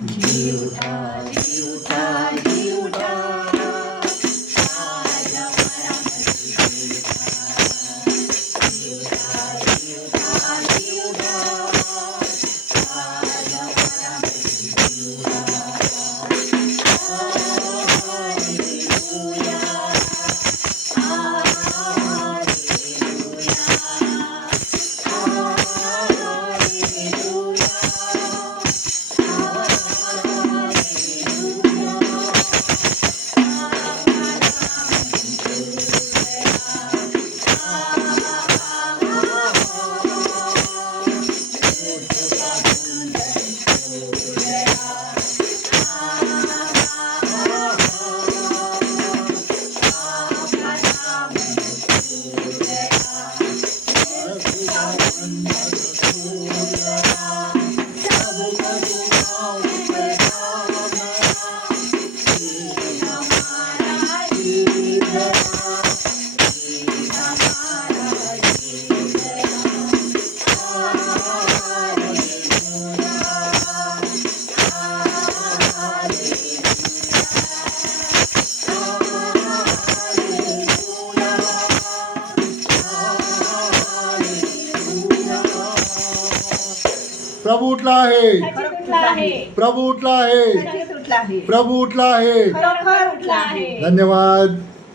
जी उठा, जी उठा, जी उठा, आज हमारा मसीह जी उठा, जी उठा, जी उठा, आज हमारा मसीह जी उठा। हालेलुया, प्रभू उठला आहे, खरंच उठला आहे, प्रभू उठला आहे, खरंच उठला आहे, प्रभू उठला आहे. खरोखर उठला आहे. धन्यवाद.